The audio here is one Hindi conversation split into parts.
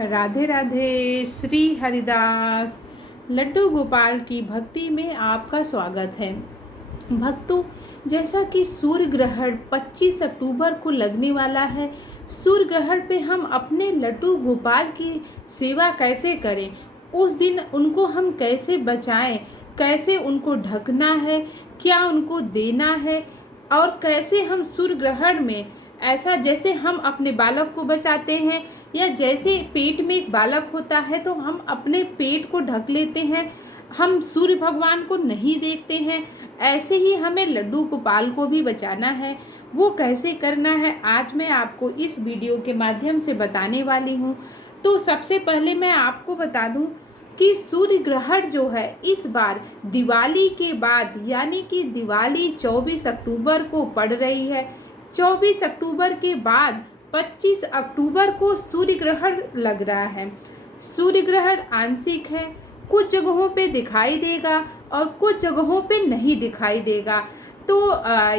राधे राधे। श्री हरिदास लड्डू गोपाल की भक्ति में आपका स्वागत है। भक्तों, जैसा कि सूर्य ग्रहण 25 अक्टूबर को लगने वाला है, सूर्य ग्रहण पे हम अपने लड्डू गोपाल की सेवा कैसे करें, उस दिन उनको हम कैसे बचाएं, कैसे उनको ढकना है, क्या उनको देना है, और कैसे हम सूर्य ग्रहण में ऐसा जैसे हम अपने बालक को बचाते हैं या जैसे पेट में एक बालक होता है तो हम अपने पेट को ढक लेते हैं, हम सूर्य भगवान को नहीं देखते हैं, ऐसे ही हमें लड्डू गोपाल को भी बचाना है। वो कैसे करना है आज मैं आपको इस वीडियो के माध्यम से बताने वाली हूँ। तो सबसे पहले मैं आपको बता दूँ कि सूर्य ग्रहण जो है इस बार दिवाली के बाद यानी कि दिवाली 24 अक्टूबर को पड़ रही है। 24 अक्टूबर के बाद 25 अक्टूबर को सूर्य ग्रहण लग रहा है। सूर्य ग्रहण आंशिक है, कुछ जगहों पे दिखाई देगा और कुछ जगहों पे नहीं दिखाई देगा, तो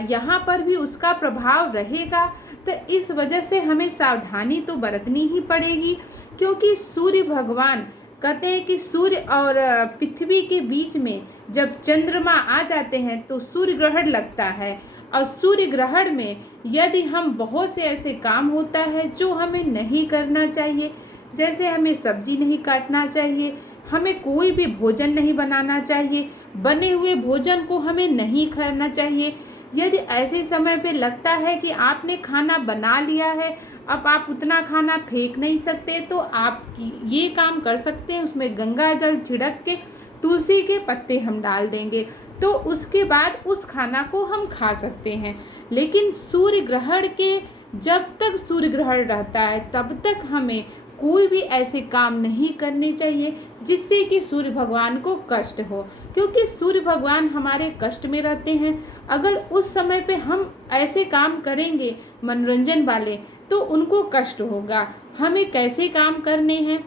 यहाँ पर भी उसका प्रभाव रहेगा। तो इस वजह से हमें सावधानी तो बरतनी ही पड़ेगी, क्योंकि सूर्य भगवान कहते हैं कि सूर्य और पृथ्वी के बीच में जब चंद्रमा आ जाते हैं तो सूर्य ग्रहण लगता है। और सूर्य ग्रहण में यदि हम बहुत से ऐसे काम होता है जो हमें नहीं करना चाहिए, जैसे हमें सब्जी नहीं काटना चाहिए, हमें कोई भी भोजन नहीं बनाना चाहिए, बने हुए भोजन को हमें नहीं खाना चाहिए। यदि ऐसे समय पे लगता है कि आपने खाना बना लिया है, अब आप उतना खाना फेंक नहीं सकते, तो आप ये काम कर सकते हैं, उसमें गंगा जल छिड़क के तुलसी के पत्ते हम डाल देंगे, तो उसके बाद उस खाना को हम खा सकते हैं। लेकिन सूर्य ग्रहण के जब तक सूर्य ग्रहण रहता है तब तक हमें कोई भी ऐसे काम नहीं करने चाहिए जिससे कि सूर्य भगवान को कष्ट हो, क्योंकि सूर्य भगवान हमारे कष्ट में रहते हैं। अगर उस समय पे हम ऐसे काम करेंगे मनोरंजन वाले तो उनको कष्ट होगा। हमें कैसे काम करने हैं,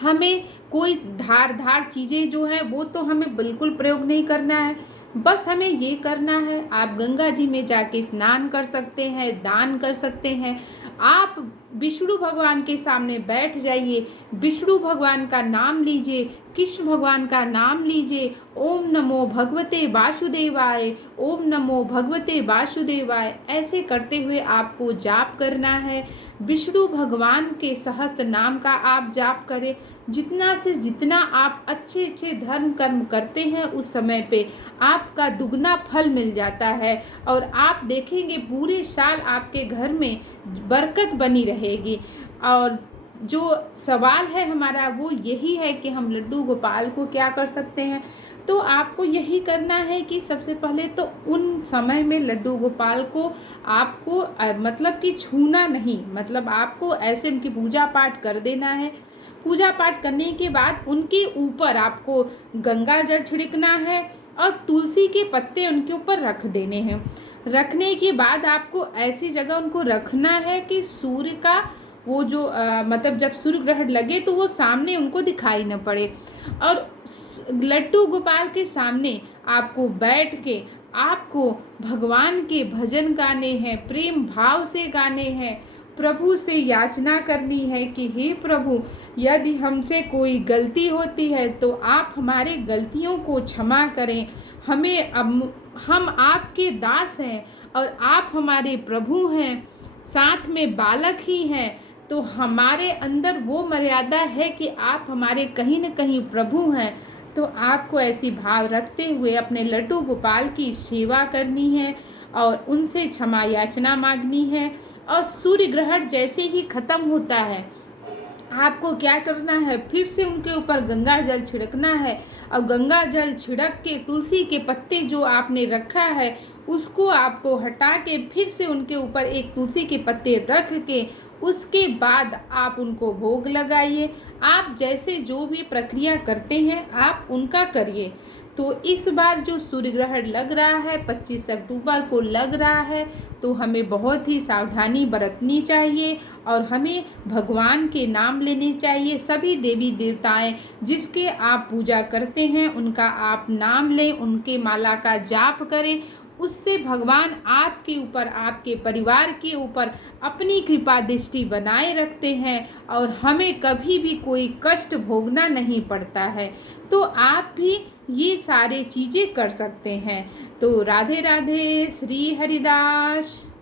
हमें कोई धार चीज़ें जो है वो तो हमें बिल्कुल प्रयोग नहीं करना है। बस हमें ये करना है, आप गंगा जी में जाके स्नान कर सकते हैं, दान कर सकते हैं। आप विष्णु भगवान के सामने बैठ जाइए, विष्णु भगवान का नाम लीजिए, कृष्ण भगवान का नाम लीजिए, ओम नमो भगवते वासुदेवाय, ओम नमो भगवते वासुदेवाय, ऐसे करते हुए आपको जाप करना है। विष्णु भगवान के सहस्त्र नाम का आप जाप करें। जितना से जितना आप अच्छे अच्छे धर्म कर्म करते हैं उस समय पे आपका दुगना फल मिल जाता है, और आप देखेंगे पूरे साल आपके घर में बरकत बनी रहेगी। और जो सवाल है हमारा वो यही है कि हम लड्डू गोपाल को क्या कर सकते हैं। तो आपको यही करना है कि सबसे पहले तो उन समय में लड्डू गोपाल को आपको मतलब कि छूना नहीं, मतलब आपको ऐसे उनकी पूजा पाठ कर देना है। पूजा पाठ करने के बाद उनके ऊपर आपको गंगा जल छिड़कना है और तुलसी के पत्ते उनके ऊपर रख देने हैं। रखने के बाद आपको ऐसी जगह उनको रखना है कि सूर्य का वो जो मतलब जब सूर्य ग्रहण लगे तो वो सामने उनको दिखाई न पड़े। और लड्डू गोपाल के सामने आपको बैठ के आपको भगवान के भजन गाने हैं, प्रेम भाव से गाने हैं, प्रभु से याचना करनी है कि हे प्रभु, यदि हमसे कोई गलती होती है तो आप हमारे गलतियों को क्षमा करें। हम आपके दास हैं और आप हमारे प्रभु हैं, साथ में बालक ही हैं, तो हमारे अंदर वो मर्यादा है कि आप हमारे कहीं न कहीं प्रभु हैं। तो आपको ऐसी भाव रखते हुए अपने लड्डू गोपाल की सेवा करनी है और उनसे क्षमा याचना मांगनी है। और सूर्य ग्रहण जैसे ही खत्म होता है आपको क्या करना है, फिर से उनके ऊपर गंगा जल छिड़कना है, और गंगा जल छिड़क के तुलसी के पत्ते जो आपने रखा है उसको आपको हटा के फिर से उनके ऊपर एक तुलसी के पत्ते रख के उसके बाद आप उनको भोग लगाइए। आप जैसे जो भी प्रक्रिया करते हैं आप उनका करिए। तो इस बार जो सूर्य ग्रहण लग रहा है 25 अक्टूबर को लग रहा है, तो हमें बहुत ही सावधानी बरतनी चाहिए और हमें भगवान के नाम लेने चाहिए। सभी देवी देवताएं जिसके आप पूजा करते हैं उनका आप नाम लें, उनके माला का जाप करें, उससे भगवान आपके ऊपर, आपके परिवार के ऊपर अपनी कृपा दृष्टि बनाए रखते हैं और हमें कभी भी कोई कष्ट भोगना नहीं पड़ता है। तो आप भी ये सारे चीज़ें कर सकते हैं। तो राधे राधे, श्री हरिदास।